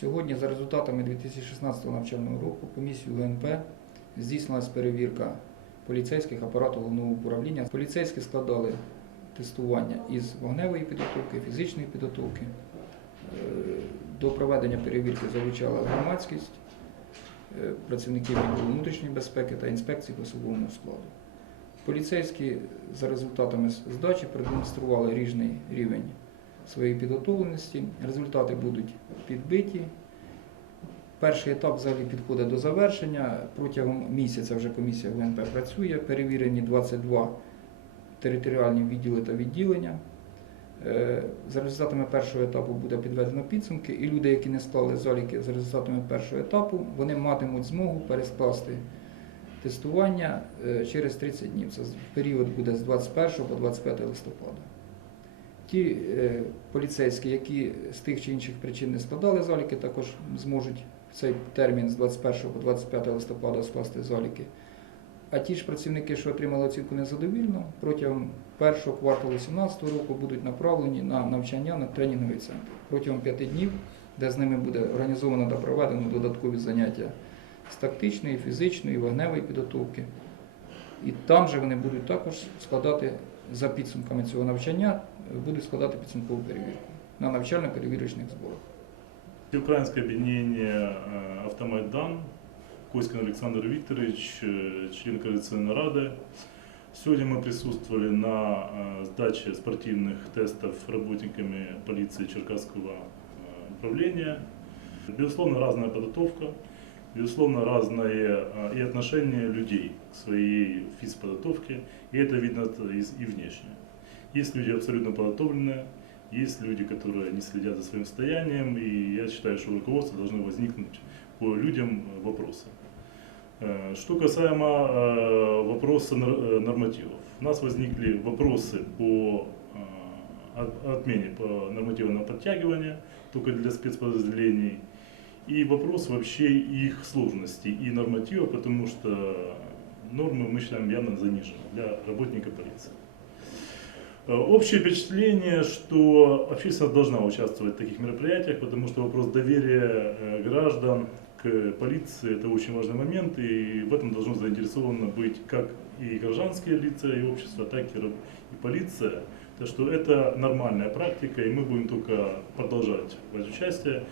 Сьогодні за результатами 2016 навчального року комісію УНП здійснилась перевірка поліцейських апарату головного управління. Поліцейські складали тестування із вогневої підготовки, фізичної підготовки. Е, До проведення перевірки залучала громадськість, е, працівників внутрішньої безпеки та інспекції по особовому складу. Поліцейські за результатами здачі продемонстрували різний рівень своєї підготовленості. Результати будуть підбиті. Перший етап взагалі підходить до завершення. Протягом місяця вже комісія ГУНП працює. Перевірені 22 територіальні відділи та відділення. Е, За результатами першого етапу буде підведено підсумки, і люди, які не склали заліки за результатами першого етапу, вони матимуть змогу перескласти тестування е, через 30 днів. Це період буде з 21 по 25 листопада. Ті е, поліцейські, які з тих чи інших причин не складали заліки, також зможуть в цей термін з 21 по 25 листопада скласти заліки. А ті ж працівники, що отримали оцінку незадовільно, протягом першого кварталу 2017 року будуть направлені на навчання на тренінговий центр протягом п'яти днів, де з ними буде організовано та проведено додаткові заняття з тактичної, фізичної, вогневої підготовки. І там же вони будуть також складати за підсумками цього навчання, е, будуть складати підсумкову перевірку на навчально-перевірочних зборах. Українське об'єднання е, «Автомайдан», Коськин Олександр Вікторович, е, член Коалиционной Рады. Сегодня мы присутствовали на э, сдаче спортивных тестов работниками полиции Черкасского э, управления. Безусловно, разная подготовка, Безусловно, разное э, и отношение людей к своей физподготовке, и это видно и внешне. Есть люди абсолютно подготовленные, есть люди, которые не следят за своим состоянием, и я считаю, что у руководства должны возникнуть по людям э, вопросы. Э, Что касаемо э, вопроса э, нормативов. У нас возникли вопросы по от- отмене по нормативного подтягивания только для спецподразделений. И вопрос вообще их сложности и норматива, потому что нормы мы считаем явно занижены для работника полиции. Э, Общее впечатление, что общественность должна участвовать в таких мероприятиях, потому что вопрос доверия э, граждан к полиции это очень важный момент, и в этом должно заинтересовано быть как и гражданские лица, и общество, так и, и полиция. Так что это нормальная практика, и мы будем только продолжать брать участие.